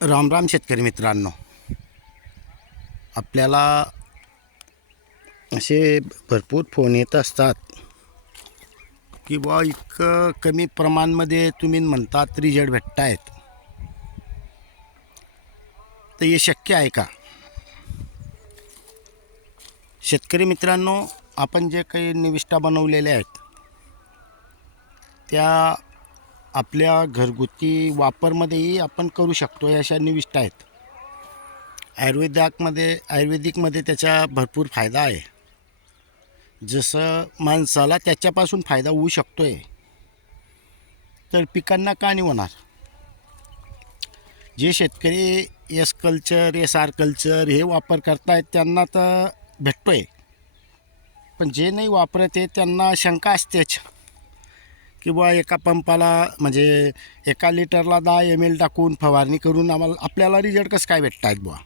राम राम शेतकरी मित्रांनो. आपल्याला असे भरपूर फोन येत असतात. की बा इतकं कमी प्रमाणमध्ये तुम्ही म्हणतात रिजल्ट भेटत आहेत तर हे शक्य आहे का? शेतकरी मित्रांनो आपण जे काही निविष्ठा बनवलेल्या आहेत त्या आपल्या घरगुती वापरमध्येही आपण करू शकतो या अशा निविष्ठा आहेत. आयुर्वेदाकमध्ये आयुर्वेदिकमध्ये त्याचा भरपूर फायदा आहे. जसं माणसाला त्याच्यापासून फायदा होऊ शकतो आहे तर पिकांना का नाही होणार. जे शेतकरी S culture S R culture हे वापर करतायत त्यांना तर भेटतो आहे पण जे नाही वापरत आहे त्यांना शंका असतेच. की बुवा एका पंपाला म्हणजे एका लिटरला दहा एम एल टाकून फवारणी करून आम्हाला आपल्याला रिझल्ट कसं काय भेटत आहेत बुवा?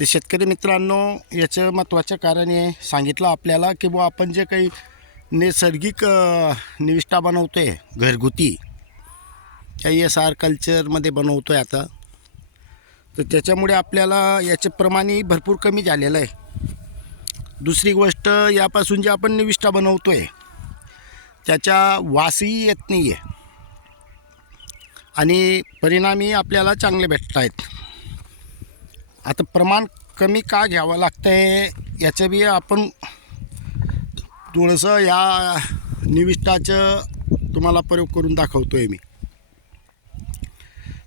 ते शेतकरी मित्रांनो याचं महत्त्वाचं कारण हे सांगितलं आपल्याला की बुवा आपण जे काही नैसर्गिक निविष्ठा बनवतो आहे घरगुती त्या एस आर कल्चरमध्ये बनवतो आहे आता तर त्याच्यामुळे आपल्याला याचे प्रमाणही भरपूर कमी झालेलं आहे. दुसरी गोष्ट यापासून जे आपण निविष्ठा बनवतो आहे त्याच्या वासही येत नाही आहे आणि परिणामी आपल्याला चांगले भेटत आहेत. आता प्रमाण कमी का घ्यावं लागतं आहे याचं बी आपण थोडंसं या निविष्टाचं तुम्हाला प्रयोग करून दाखवतो आहे मी.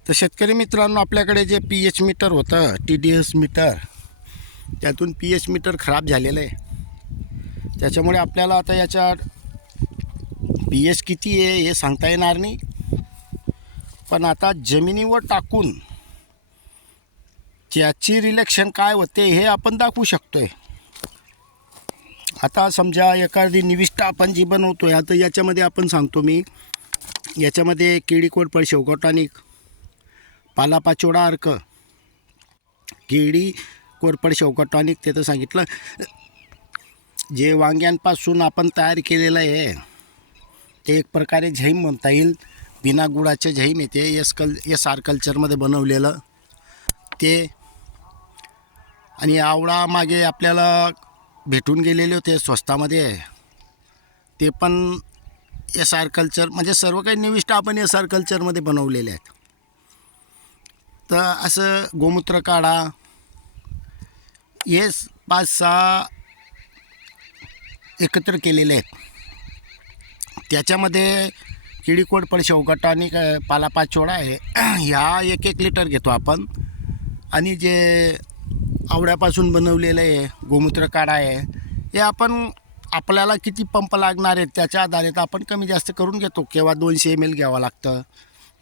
तर शेतकरी मित्रांनो आपल्याकडे जे पी एच मीटर होतं टी डी एस मीटर त्यातून पी एच मीटर खराब झालेलं आहे. त्याच्यामुळे आपल्याला आता याच्या पी एच किती आहे हे सांगता येणार नाही. पण आता जमिनीवर टाकून त्याची रिलेक्शन काय होते हे आपण दाखवू शकतो आहे आता समजा एखादी निविष्ठा आपण जी बनवतो आहे आता याच्यामध्ये आपण सांगतो मी याच्यामध्ये केळी कोरपड शेवगोटानिक पालापाचोडा अर्क केळी कोरपड शेवकटॉनिक ते तर सांगितलं. जे वांग्यांपासून आपण तयार केलेलं आहे ते एक प्रकारे झैम म्हणता येईल. बिना गुळाचे झैम येते. एस कल एस आर कल्चरमध्ये बनवलेलं. ते आणि आवळा मागे आपल्याला भेटून गेलेले होते स्वस्तामध्ये. ते पण एस आर कल्चर म्हणजे सर्व काही निविष्ट आपण एस आर कल्चरमध्ये बनवलेले आहेत. तर असं गोमूत्र काढा. हे पाच सहा एकत्र केलेले आहेत. त्याच्यामध्ये किडीकोड पण शेवगटा आणि पालापाचोळा आहे. ह्या एक एक लिटर घेतो आपण. आणि जे आवड्यापासून बनवलेलं आहे गोमूत्र काढा आहे हे आपण आपल्याला किती पंप लागणार आहेत त्याच्या आधारे तर आपण कमी जास्त करून घेतो. केव्हा दोनशे एम एल घ्यावं लागतं.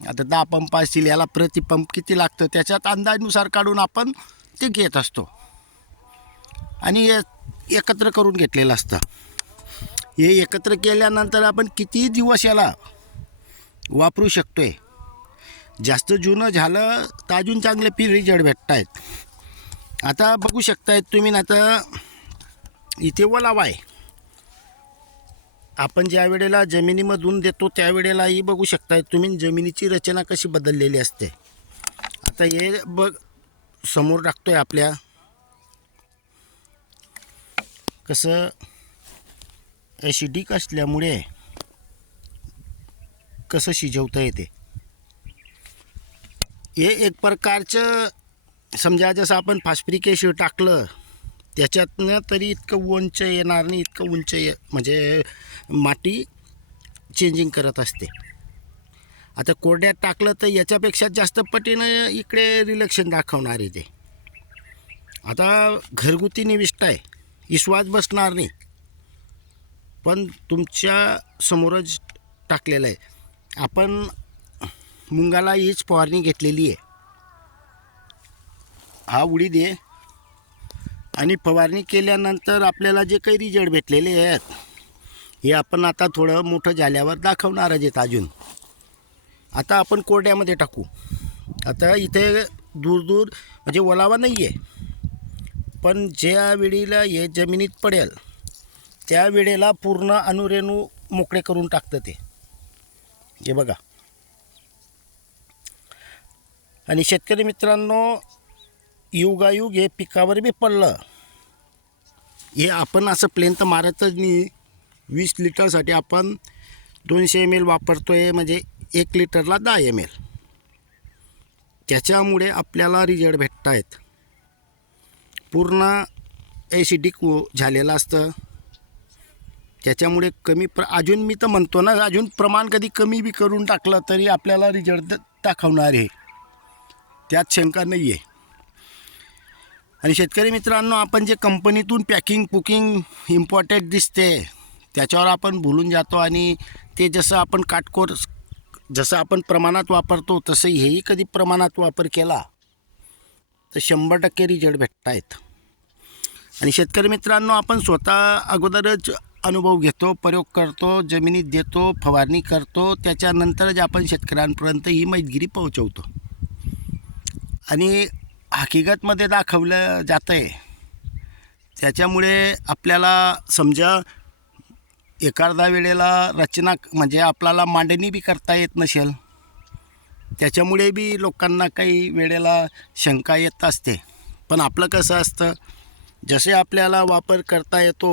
आता दहा पंप असतील याला प्रति पंप किती लागतं? त्याच्यात अंदाजनुसार काढून आपण ते घेत असतो. आणि एकत्र करून घेतलेलं असतं. हे एकत्र केल्यानंतर आपण किती दिवस याला वापरू शकतो आहे जास्त जुनं झालं तर अजून चांगले पी रिजल्ट भेटत आहेत आता बघू शकतायत तुम्ही ना तर इथे ओलावा आहे आपण ज्या वेळेला जमिनीमधून देतो त्यावेळेलाही बघू शकताय तुम्ही जमिनीची रचना कशी बदललेली असते. आता हे बघ समोर टाकतो आहे आपल्या. कसं? ॲसिडिक असल्यामुळे कसं शिजवता येते? हे एक प्रकारचं समजा जसं आपण फास्फ्रिक टाकलं त्याच्यातनं तरी इतकं उंच येणार नाही इतकं उंच ये म्हणजे माती चेंजिंग करत असते. आता कोरड्यात टाकलं तर याच्यापेक्षा जास्त पटीनं इकडे रिलेक्शन दाखवणार आहे ते. आता घरगुती निविष्ट आहे. विश्वास बसणार नाही. पण तुमच्या समोरच टाकलेलं आहे. आपण मुंगाला हीच फवारणी घेतलेली आहे. हा उडीद आहे. आणि फवारणी केल्यानंतर आपल्याला जे काही रिजल्ट भेटलेले आहेत हे आपण आता थोडं मोठं झाल्यावर दाखवणारच आहेत अजून. आता आपण कोरड्यामध्ये टाकू. आता इथे दूर दूर म्हणजे ओलावा नाही आहे पण ज्या वेळेला हे जमिनीत पडेल त्या वेळेला पूर्ण अनुरेणू मोकळे करून टाकतं ते. हे बघा. आणि शेतकरी मित्रांनो युगायुग हे पिकावर बी पडलं. हे आपण असं प्लेन तर मारतच नाही. वीस लिटरसाठी आपण दोनशे एम एल वापरतो आहे म्हणजे एक लिटरला दहा एम एल त्याच्यामुळे आपल्याला रिजल्ट भेटत आहेत पूर्ण ॲसिडिक झालेलं असतं. त्याच्यामुळे कमी प्र अजून मी तर म्हणतो ना अजून प्रमाण कधी कमी बी करून टाकलं तरी आपल्याला रिजल्ट दाखवणार आहे. त्यात शंका नाही आहे आणि शेतकरी मित्रांनो आपण जे कंपनीतून पॅकिंग पुकिंग इम्पॉर्टंट दिसते त्याच्यावर आपण भुलून जातो आणि ते जसं आपण काटकोर जसं आपण प्रमाणात वापरतो तसं हेही कधी प्रमाणात वापर केला तर शंभर टक्के रिजल्ट भेटत आहेत आणि शेतकरी मित्रांनो आपण स्वतः अगोदरच अनुभव घेतो प्रयोग करतो जमिनीत देतो फवारणी करतो. त्याच्यानंतरच आपण शेतकऱ्यांपर्यंत ही मैदगिरी पोहोचवतो. आणि हकीकतमध्ये दाखवलं जातं आहे त्याच्यामुळे आपल्याला समजा एखादा वेळेला रचना म्हणजे आपल्याला मांडणी बी करता येत नसेल त्याच्यामुळे बी लोकांना काही वेळेला शंका येत असते. पण आपलं कसं असतं जसे आपल्याला वापर करता येतो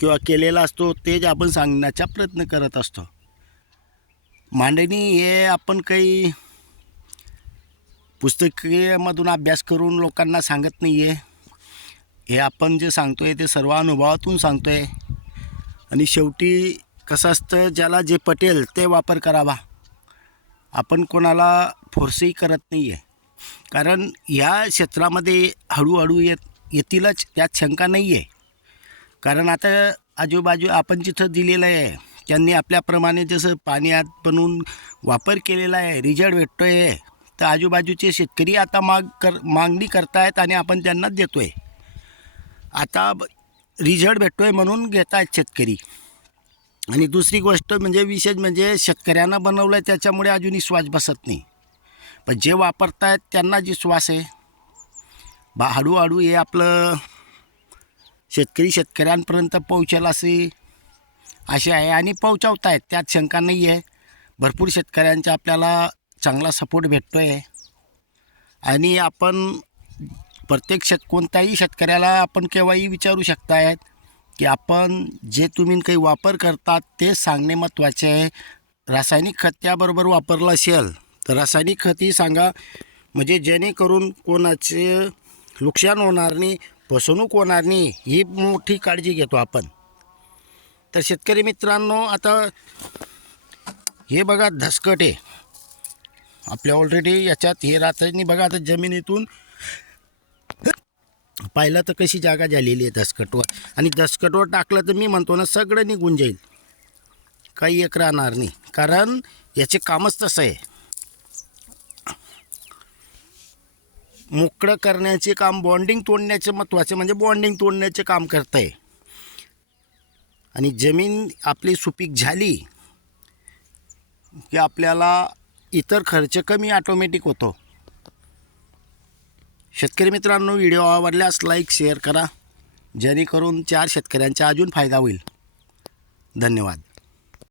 किंवा केलेला असतो तेच आपण सांगण्याचा प्रयत्न करत असतो. मांडणी हे आपण काही पुस्तकीमधून अभ्यास करून लोकांना सांगत नाही आहे हे आपण जे सांगतो आहे ते सर्व अनुभवातून सांगतो आहे आणि शेवटी कसं असतं ज्याला जे पटेल ते वापर करावा. आपण कोणाला फोर्सही करत नाही आहे कारण या क्षेत्रामध्ये हळूहळू येत येतीलच यात शंका नाही आहे कारण आता आजूबाजू आपण जिथं दिलेलं आहे त्यांनी आपल्याप्रमाणे जसं पाण्यात बनवून वापर केलेला आहे रिझल्ट भेटतो आहे तर आजूबाजूचे शेतकरी आता माग कर मागणी करतायत आणि आपण त्यांना देतो आहे आता रिझल्ट भेटतो आहे म्हणून घेत आहेत शेतकरी. आणि दुसरी गोष्ट म्हणजे विशेष म्हणजे शेतकऱ्यांना बनवलं आहे त्याच्यामुळे अजूनही श्वास बसत नाही. पण जे वापरतायत त्यांना जी श्वास आहे. बा हळूहळू हे आपलं शेतकरी शेतकऱ्यांपर्यंत पोहोचेल असे असे आहे आणि पोहोचवत आहेत त्यात शंका नाही आहे. भरपूर शेतकऱ्यांचा आपल्याला चांगला सपोर्ट भेटतो आहे आणि आपण प्रत्येक शेत कोणत्याही शेतकऱ्याला आपण केव्हाही विचारू शकतायत की आपण जे तुम्ही काही वापर करतात ते सांगणे महत्त्वाचे आहे. रासायनिक खत त्याबरोबर वापरलं असेल तर रासायनिक खतही सांगा. म्हणजे जेणेकरून कोणाचे नुकसान होणार नाही. फसवणूक होणार नाही ही मोठी काळजी घेतो आपण. तर शेतकरी मित्रांनो आता हे बघा धसकट आहे. आपल्या ऑलरेडी याच्यात हे रात्री बघा आता जमिनीतून पाहिलं तर कशी जागा झालेली आहे दसकटवर आणि दसकटवर टाकलं तर मी म्हणतो ना सगळं निघून जाईल. काही एक राहणार नाही. कारण याचे कामच तसं आहे. मोकळं करण्याचे काम बॉन्डिंग तोडण्याचे महत्त्वाचे म्हणजे बॉन्डिंग तोडण्याचे काम करत आहे आणि जमीन आपली सुपीक झाली की आपल्याला इतर खर्च कमी ऑटोमॅटिक होतो. शेतकरी मित्रांनो व्हिडिओ आवडल्यास लाईक शेअर करा. जेणेकरून चार शेतकऱ्यांचा अजून फायदा होईल. धन्यवाद.